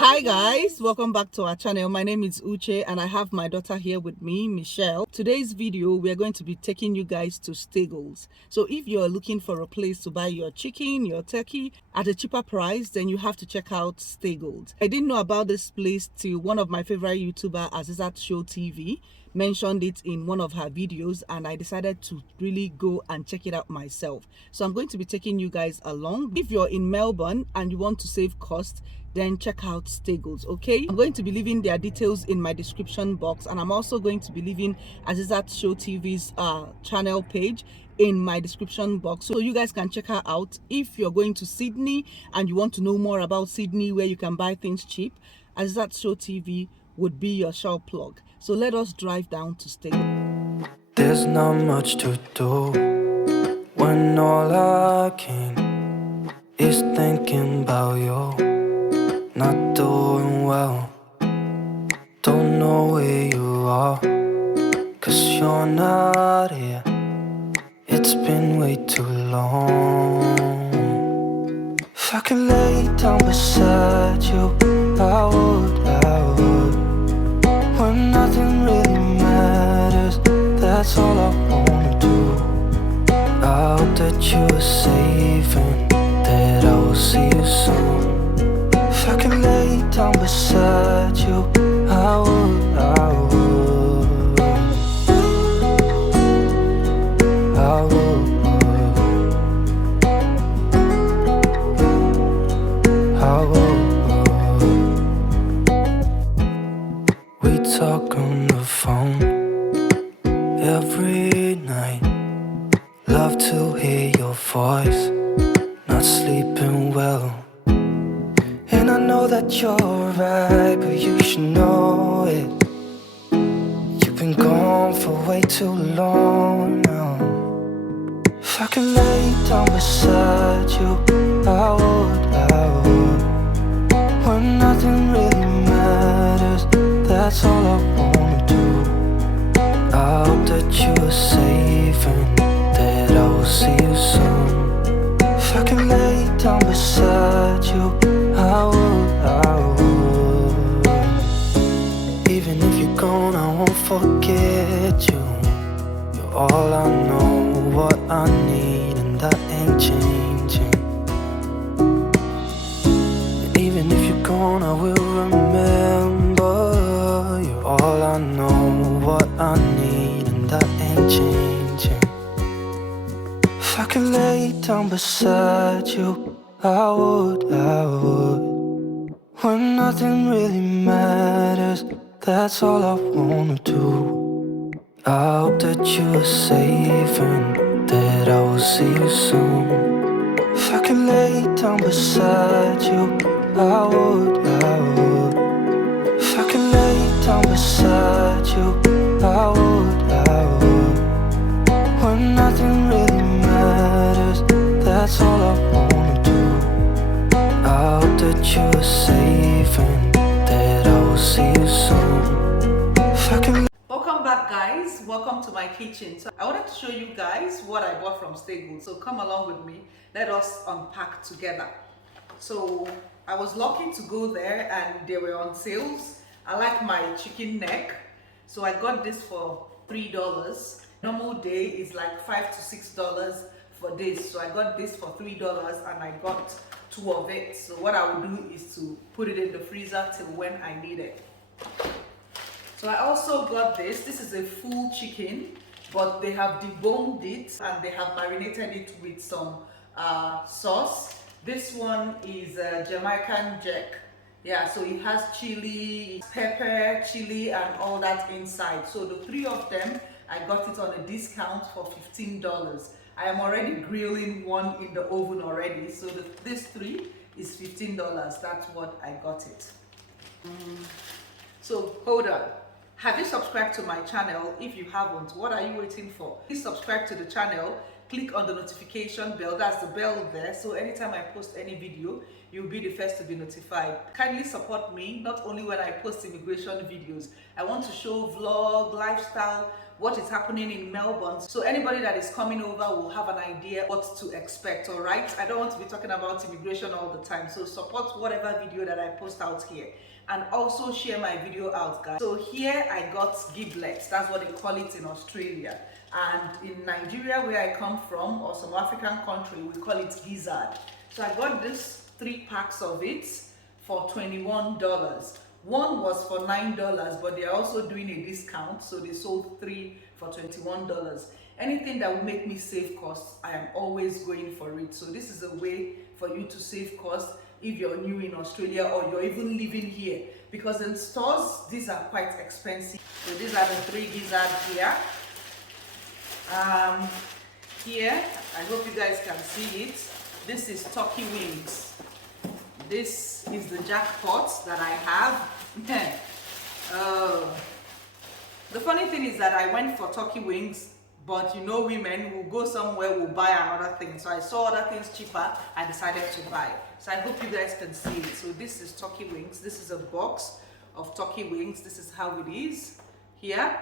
Hi guys, welcome back to our channel. My name is Uche and I have my daughter here with me, Michelle. Today's video we are going to be taking you guys to Steagles. So if you're looking for a place to buy your chicken, your turkey at a cheaper price, then you have to check out Steagles. I didn't know about this place till one of my favorite YouTuber, Azeezat showtv, mentioned it in one of her videos, and I decided to really go and check it out myself. So I'm going to be taking you guys along. If you're in Melbourne and you want to save cost, then check out Steagles. Okay, I'm going to be leaving their details in my description box, and I'm also going to be leaving Azeezat Show TV's channel page in my description box, so you guys can check her out. If you're going to Sydney and you want to know more about Sydney, where you can buy things cheap, Azeezat Show TV would be your show plug. So let us drive down to Steagles. There's not much to do when all I can is thinking about you. Not doing well, don't know where you are, 'cause you're not here. It's been way too long. If I could lay down beside you, I would. When nothing really matters, that's all I wanna do. I hope that you are safe and that I will see you soon. If I can lay down beside you, I would. We talk on the phone every night. Love to hear your voice, not sleeping well. And I know that you're right, but you should know it. You've been gone for way too long now. If I could lay down beside you, I would. When nothing really matters, that's all I wanna do. I hope that you are safe and that I will see you soon. If I can lay down beside you, I would. Even if you're gone, I won't forget you. You're all I know, what I need, and that ain't changing. And even if you're gone, I will remember. You're all I know, what I need, and that ain't changing. If I could lay down beside you, I would. When nothing really matters, that's all I wanna do. I hope that you are safe and that I will see you soon. If I could lay down beside you, I would. If I could lay down beside you, I would. When nothing really matters, that's all I wanna do. I hope that you are safe and that I will see you soon. If I can. Welcome back guys, welcome to my kitchen. So I wanted to show you guys what I bought from Steagles, so come along with me, let us unpack together. So I was lucky to go there and they were on sales. I like my chicken neck, so I got this for $3. Normal day is like $5 to $6 for this, so I got this for $3 and I got 2 of it. So what I will do is to put it in the freezer till when I need it. So I also got this. This is a full chicken, but they have deboned it and they have marinated it with some sauce. This one is Jamaican Jack. Yeah, so it has chili, pepper, chili, and all that inside. So the 3 of them, I got it on a discount for $15. I am already grilling one in the oven already. So this 3 is $15. That's what I got it. So hold on. Have you subscribed to my channel? If you haven't, what are you waiting for? Please subscribe to the channel, click on the notification bell, that's the bell there, so anytime I post any video, you'll be the first to be notified. Kindly support me, not only when I post immigration videos. I want to show vlog, lifestyle, what is happening in Melbourne. So anybody that is coming over will have an idea what to expect, all right? I don't want to be talking about immigration all the time. So support whatever video that I post out here. And also share my video out, guys. So here I got giblets. That's what they call it in Australia. And in Nigeria, where I come from, or some African country, we call it gizzard. So I got this 3 packs of it for $21. One was for $9, but they're also doing a discount, so they sold 3 for $21. Anything that will make me save costs, I am always going for it. So this is a way for you to save costs if you're new in Australia or you're even living here, because in stores these are quite expensive. So these are the 3 gizzards here. Here, I hope you guys can see it. This is turkey wings. This is the jackpot that I have. The funny thing is that I went for turkey wings, but you know, women will go somewhere, will buy another thing. So I saw other things cheaper, I decided to buy. So I hope you guys can see it. So this is turkey wings. This is a box of turkey wings. This is how it is here.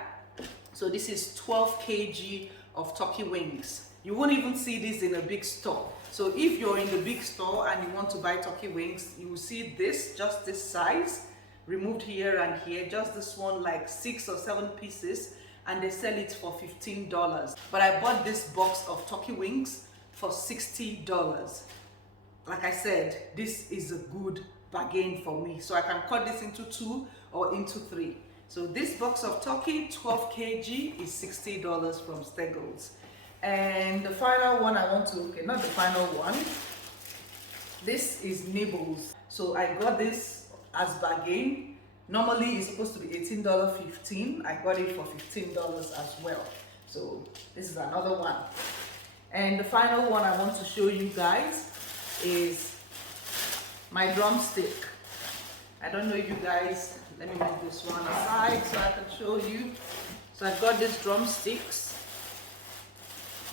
So this is 12 kg of turkey wings. You won't even see this in a big store. So if you're in the big store and you want to buy turkey wings, you will see this, just this size, removed here and here, just this one, like 6 or 7 pieces, and they sell it for $15. But I bought this box of turkey wings for $60. Like I said, this is a good bargain for me. So I can cut this into 2 or into 3. So this box of turkey, 12 kg, is $60 from Steggles. And the final one I want to, okay, not the final one. This is nibbles. So I got this as bargain. Normally it's supposed to be $18.15. I got it for $15 as well. So this is another one. And the final one I want to show you guys is my drumstick. I don't know if you guys, let me move this one aside so I can show you. So I've got these drumsticks.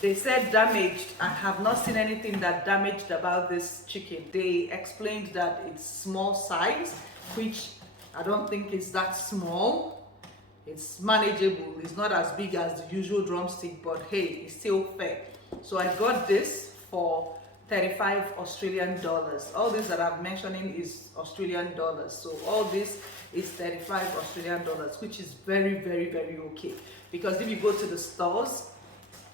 They said damaged. I have not seen anything that damaged about this chicken. They explained that it's small size, which I don't think is that small. It's manageable. It's not as big as the usual drumstick, but hey, it's still fair. So I got this for 35 Australian dollars. All this that I'm mentioning is Australian dollars. So all this is 35 Australian dollars, which is very, very, very okay. Because if you go to the stores,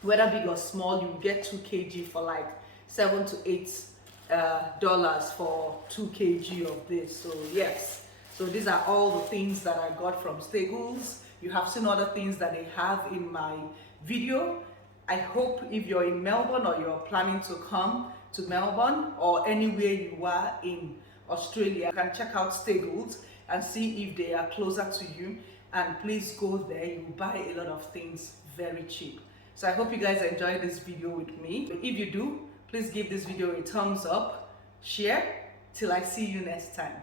whether big or small, you get 2 kg for like $7 to $8 dollars for 2 kg of this. So yes, so these are all the things that I got from Steggles. You have seen other things that they have in my video. I hope if you're in Melbourne or you're planning to come to Melbourne or anywhere you are in Australia, you can check out Steggles and see if they are closer to you, and please go there. You buy a lot of things very cheap. So I hope you guys enjoyed this video with me. If you do, please give this video a thumbs up, share, till I see you next time.